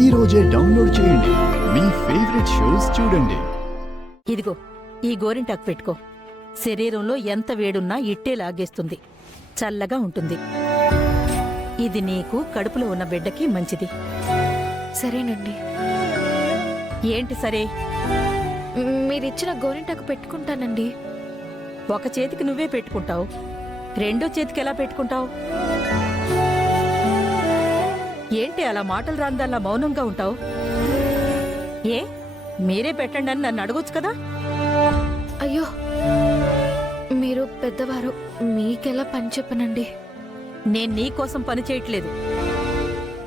ఈ రోజే డౌన్లోడ్ చేయండి. మీ ఫేవరెట్ షోస్ చూడండి. ఇదిగో ఈ గోరింటాకు పెట్టుకో. శరీరంలో ఎంత వేడున్నా ఇట్టే లాగేస్తుంది, చల్లగా ఉంటుంది. ఇది నీకు కడుపులో ఉన్న బిడ్డకి మంచిది. సరేనండి. ఏంటి సరే? మీరిచ్చిన గోరింటాకు పెట్టుకుంటానండి. ఒక చేతికి నువ్వే పెట్టుకుంటావు, రెండో చేతికి ఎలా పెట్టుకుంటావు? ఏంటి అలా మాటలు రాందల్లా మౌనంగా ఉంటావు? ఏ మీరే పెట్టండి అని నన్ను అడగొచ్చు కదా. అయ్యో, మీరు పెద్దవారు, మీకెలా పని చెప్పనండి. నేను నీ కోసం పని చేయట్లేదు,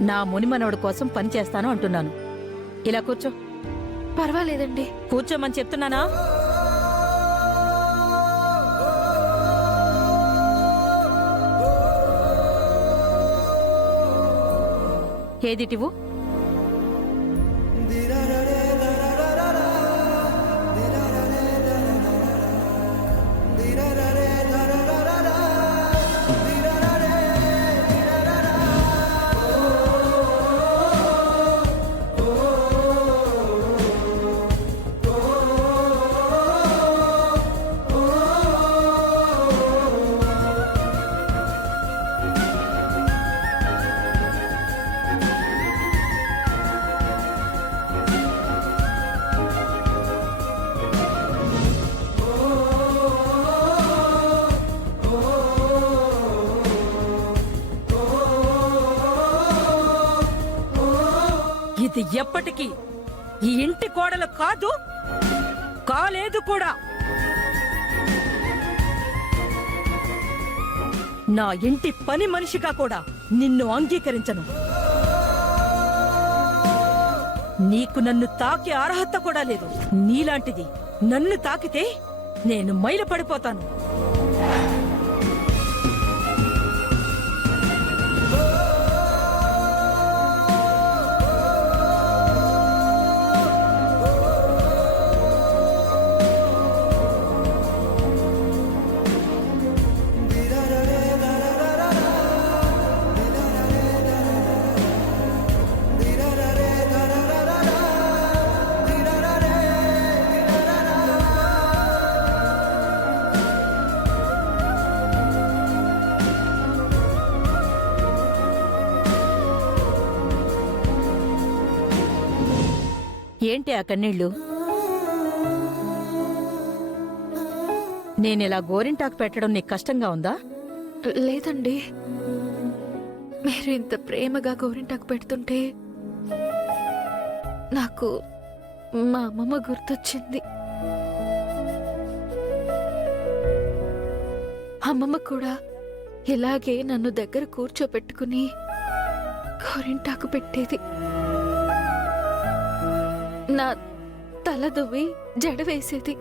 నా మునిమనవడి కోసం పని చేస్తాను అంటున్నాను. ఇలా కూర్చో. పర్వాలేదండి. కూర్చోమని చెప్తున్నానా? ఏదిటివు? ఇది ఎప్పటికీ ఈ ఇంటి కోడలు కాదు, కాలేదు కూడా. నా ఇంటి పని మనిషిగా కూడా నిన్ను అంగీకరించను. నీకు నన్ను తాకే అర్హత కూడా లేదు. నీలాంటిది నన్ను తాకితే నేను మైలపడిపోతాను. ఏంటి ఆ కన్నీళ్ళు? నేనిలా గోరింటాకు పెట్టడం నీకు కష్టంగా ఉందా? లేదండి, మీరు ఇంత ప్రేమగా గోరింటాకు పెడుతుంటే నాకు మా అమ్మమ్మ గుర్తొచ్చింది. అమ్మమ్మ కూడా ఇలాగే నన్ను దగ్గర కూర్చోపెట్టుకుని గోరింటాకు పెట్టేది. నా తల దువ్వి జడ వేసేది,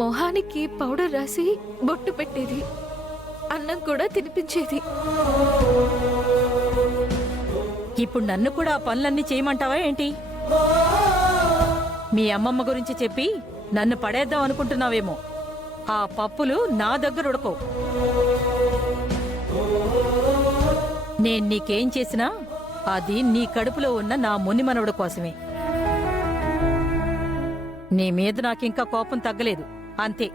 మొహానికి పౌడర్ రాసి బొట్టు పెట్టేది, అన్నం కూడా తినిపించేది. ఇప్పుడు నన్ను కూడా ఆ పనులన్నీ చేయమంటావా ఏంటి? మీ అమ్మమ్మ గురించి చెప్పి నన్ను పడేద్దాం అనుకుంటున్నావేమో. ఆ పప్పులు నా దగ్గర ఉడకో. నేను నీకేం చేసినా అది నీ కడుపులో ఉన్న నా మునిమనవడు కోసమే. నీ మీద నాకింకా కోపం తగ్గలేదు, అంతే.